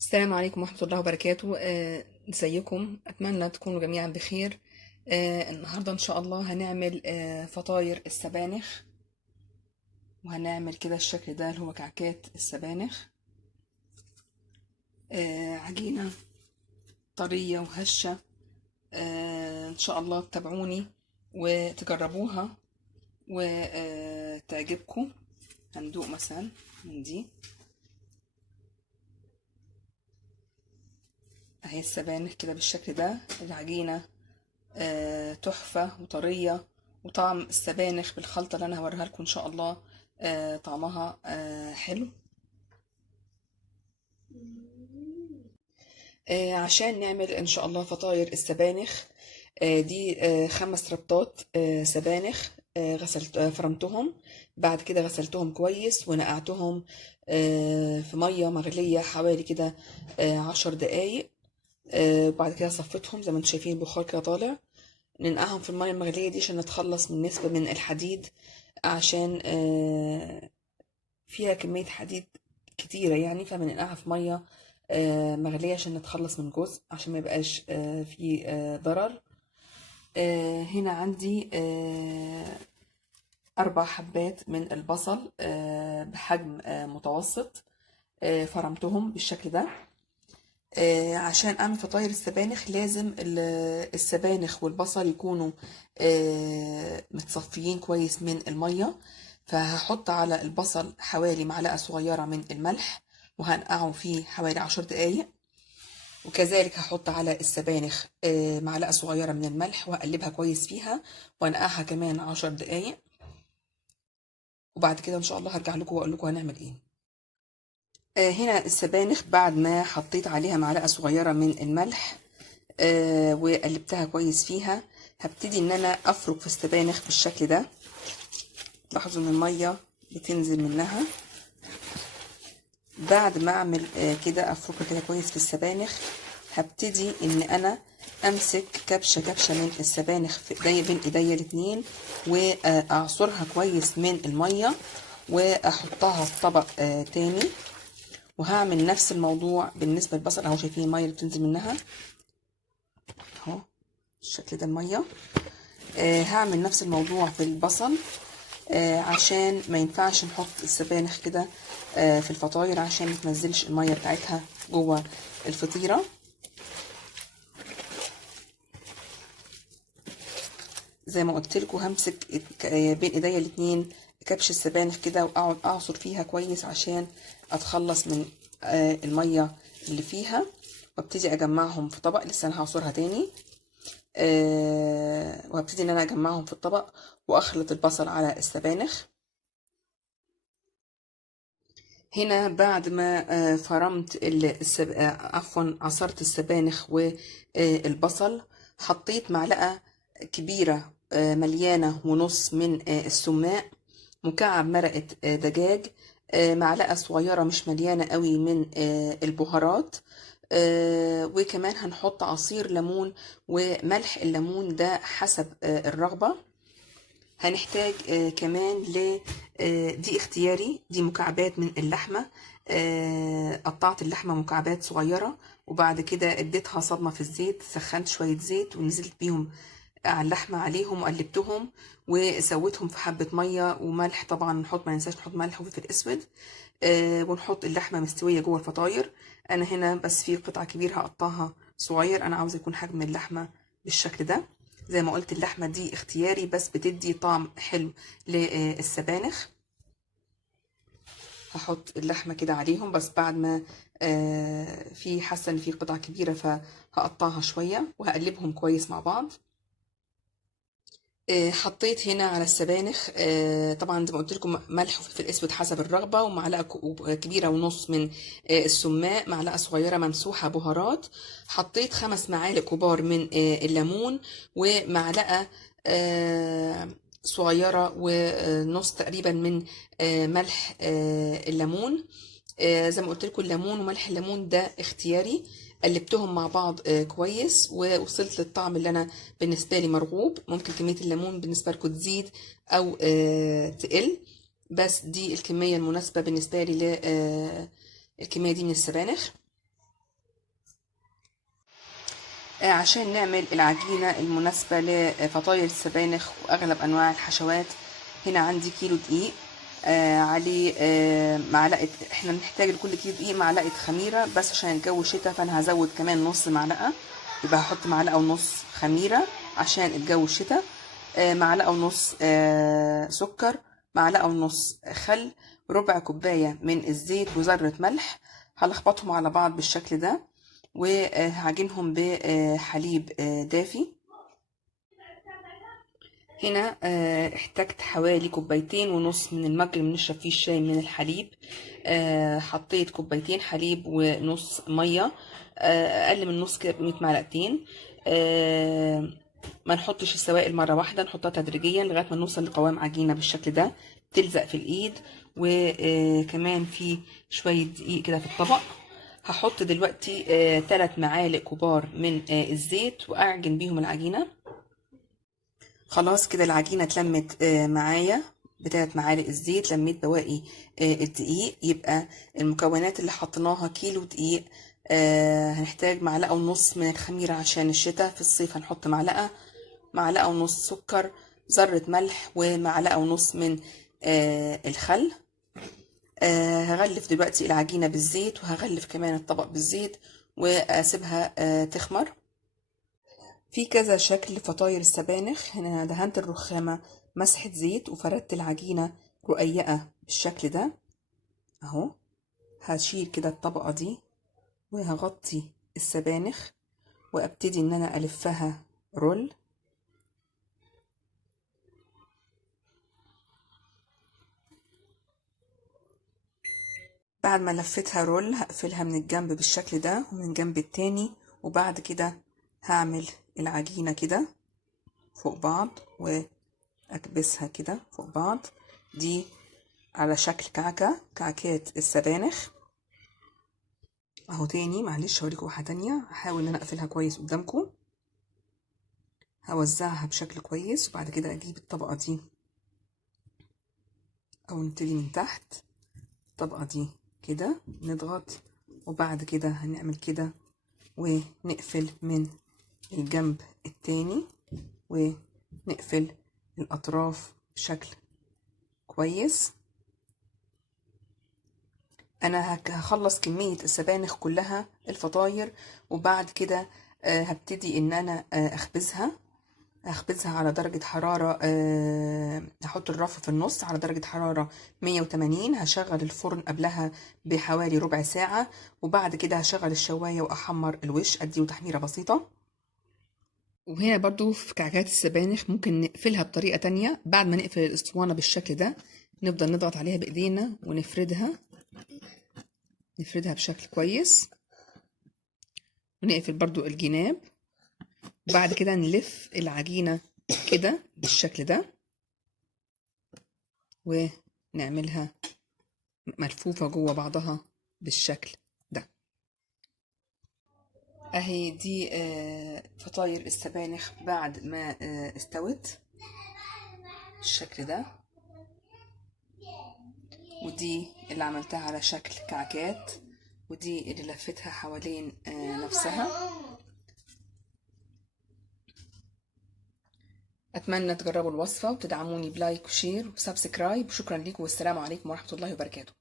السلام عليكم ورحمة الله وبركاته. ازيكم؟ أتمنى تكونوا جميعا بخير. النهاردة إن شاء الله هنعمل فطاير السبانخ، وهنعمل كده الشكل ده اللي هو كعكات السبانخ. عجينة طرية وهشة. إن شاء الله تتابعوني وتجربوها وتعجبكم. هندوق مثلا من دي اهي السبانخ كده بالشكل ده. العجينة تحفة وطرية، وطعم السبانخ بالخلطة اللي أنا هوريها لكم إن شاء الله طعمها حلو. عشان نعمل إن شاء الله فطاير السبانخ، دي 5 ربطات سبانخ. غسلت فرمتهم، بعد كده غسلتهم كويس ونقعتهم في مية مغلية حوالي كده 10 دقايق. وبعد كده صفتهم زي ما انتم شايفين البخار كده طالع. ننقعهم في المية المغلية دي عشان نتخلص من نسبة من الحديد، عشان فيها كمية حديد كتيرة يعني، فبننقعها في مية مغلية عشان نتخلص من جزء، عشان ما يبقاش فيه ضرر. هنا عندي 4 حبات من البصل بحجم متوسط. فرمتهم بالشكل ده. عشان اعمل فطاير السبانخ لازم السبانخ والبصل يكونوا متصفيين كويس من المية. فهحط على البصل حوالي معلقة صغيرة من الملح، وهنقعه فيه حوالي 10 دقايق. وكذلك هحط على السبانخ معلقة صغيرة من الملح، وهقلبها كويس فيها وانقعها كمان 10 دقايق. وبعد كده ان شاء الله هرجع لكم واقول لكم هنعمل ايه. هنا السبانخ بعد ما حطيت عليها معلقة صغيرة من الملح وقلبتها كويس فيها، هبتدي ان انا افرك في السبانخ بالشكل ده. لاحظوا ان المية بتنزل منها. بعد ما اعمل كده افركها كده كويس في السبانخ، هبتدي ان انا امسك كبشة كبشة من السبانخ في ايديا، بين ايديا الاتنين، واعصرها كويس من المية واحطها في طبق تاني. وهعمل نفس الموضوع بالنسبة للبصل اهو. شايفين المية اللي بتنزل منها اهو الشكل ده المية. هعمل نفس الموضوع في البصل، عشان ما ينفعش نحط السبانخ كده في الفطاير عشان ما تنزلش المية بتاعتها جوه الفطيرة. زي ما قلت لكم همسك بين ايديا الاتنين كبش السبانخ كده، واقعد اعصر فيها كويس عشان اتخلص من المية اللي فيها، وابتدي اجمعهم في طبق. لسه انا هعصرها تاني. وهبتدي ان انا اجمعهم في الطبق واخلط البصل على السبانخ. هنا بعد ما فرمت عفوا عصرت السبانخ والبصل، حطيت معلقة كبيرة مليانة ونص من السماق، مكعب مرقة دجاج، معلقة صغيرة مش مليانة قوي من البهارات، وكمان هنحط عصير ليمون وملح الليمون ده حسب الرغبة. هنحتاج كمان دي اختياري، دي مكعبات من اللحمة. قطعت اللحمة مكعبات صغيرة، وبعد كده اديتها صدمة في الزيت. سخنت شوية زيت ونزلت بيهم على اللحمة عليهم وقلبتهم وسويتهم في حبة مية وملح. طبعا ما ننساش نحط ملح وفلفل اسود. ونحط اللحمة مستوية جوه الفطاير. انا هنا بس في قطعة كبيرة هقطعها صغير، انا عاوزة يكون حجم اللحمة بالشكل ده. زي ما قلت اللحمة دي اختياري، بس بتدي طعم حلو للسبانخ. هحط اللحمة كده عليهم، بس بعد ما في حاسة ان في قطع كبيرة فهقطعها شوية وهقلبهم كويس مع بعض. حطيت هنا على السبانخ طبعا زي ما قلت لكم ملح وفلفل اسود حسب الرغبه، ومعلقه كبيره ونص من السماق، معلقه صغيره ممسوحه بهارات. حطيت 5 معالق كبار من الليمون، ومعلقه صغيره ونص تقريبا من ملح الليمون. زي ما قلت لكم الليمون وملح الليمون ده اختياري. قلبتهم مع بعض كويس ووصلت للطعم اللي انا بالنسبه لي مرغوب. ممكن كميه الليمون بالنسبه لكم تزيد او تقل، بس دي الكميه المناسبه بالنسبه لي الكميه دي من السبانخ. عشان نعمل العجينة المناسبة لفطاير السبانخ وأغلب أنواع الحشوات. هنا عندي كيلو دقيق، عليه معلقة، احنا بنحتاج لكل كيلو دقيق معلقة خميرة، بس عشان الجو شتا فأنا هزود كمان نص معلقة، يبقى هحط معلقة ونص خميرة عشان الجو شتا. معلقة ونص سكر، معلقة ونص خل، ربع كوباية من الزيت وذرة ملح. هلخبطهم على بعض بالشكل ده وهعجنهم بحليب دافي. هنا احتجت حوالي كوبايتين ونص من المج اللي بنشرب فيه الشاي من الحليب. حطيت كوبايتين حليب ونص ميه، اقل من نص كده ب100 معلقتين. ما نحطش السوائل مره واحده، نحطها تدريجيا لغايه ما نوصل لقوام عجينه بالشكل ده تلزق في الايد. وكمان في شويه دقيق كده في الطبق. هحط دلوقتي 3 معالق كبار من الزيت واعجن بيهم العجينه. خلاص كده العجينة اتلمت معايا ب3 معالق الزيت، لميت بواقي الدقيق. يبقى المكونات اللي حطيناها كيلو دقيق، هنحتاج معلقة ونص من الخميرة عشان الشتاء، في الصيف هنحط معلقة، معلقة ونص سكر، ذرة ملح، ومعلقة ونص من الخل. هغلف دلوقتي العجينة بالزيت، وهغلف كمان الطبق بالزيت واسيبها تخمر. في كذا شكل فطاير السبانخ. هنا دهنت الرخامة مسحة زيت وفردت العجينة رقيقة بالشكل ده اهو. هشيل كده الطبقة دي وهغطي السبانخ وابتدي ان انا الفها رول. بعد ما لفتها رول هقفلها من الجنب بالشكل ده ومن الجنب التاني، وبعد كده هعمل العجينة كده فوق بعض واكبسها كده فوق بعض، دي على شكل كعكات السبانخ اهو. تاني معلش هوريكم واحده تانية، هحاول ان انا اقفلها كويس قدامكم. هوزعها بشكل كويس وبعد كده اجيب الطبقه دي، او نبتدي من تحت الطبقه دي كده نضغط، وبعد كده هنعمل كده ونقفل من الجنب التاني ونقفل الاطراف بشكل كويس. انا هخلص كمية السبانخ كلها الفطاير، وبعد كده هبتدي ان انا اخبزها على درجة حرارة، هحط الرف في النص على درجة حرارة 180. هشغل الفرن قبلها بحوالي ربع ساعة، وبعد كده هشغل الشواية واحمر الوش اديه تحميرة بسيطة. وهنا برضو في كعكات السبانخ ممكن نقفلها بطريقة تانية. بعد ما نقفل الاسطوانة بالشكل ده نفضل نضغط عليها بايدينا ونفردها بشكل كويس، ونقفل برضو الجناب. وبعد كده نلف العجينة كده بالشكل ده ونعملها ملفوفة جوه بعضها بالشكل ده اهي. دي فطاير السبانخ بعد ما استوت بالشكل ده، ودي اللي عملتها على شكل كعكات، ودي اللي لفتها حوالين نفسها. اتمنى تجربوا الوصفة وتدعموني بلايك وشير وسبسكرايب. شكرا لكم والسلام عليكم ورحمة الله وبركاته.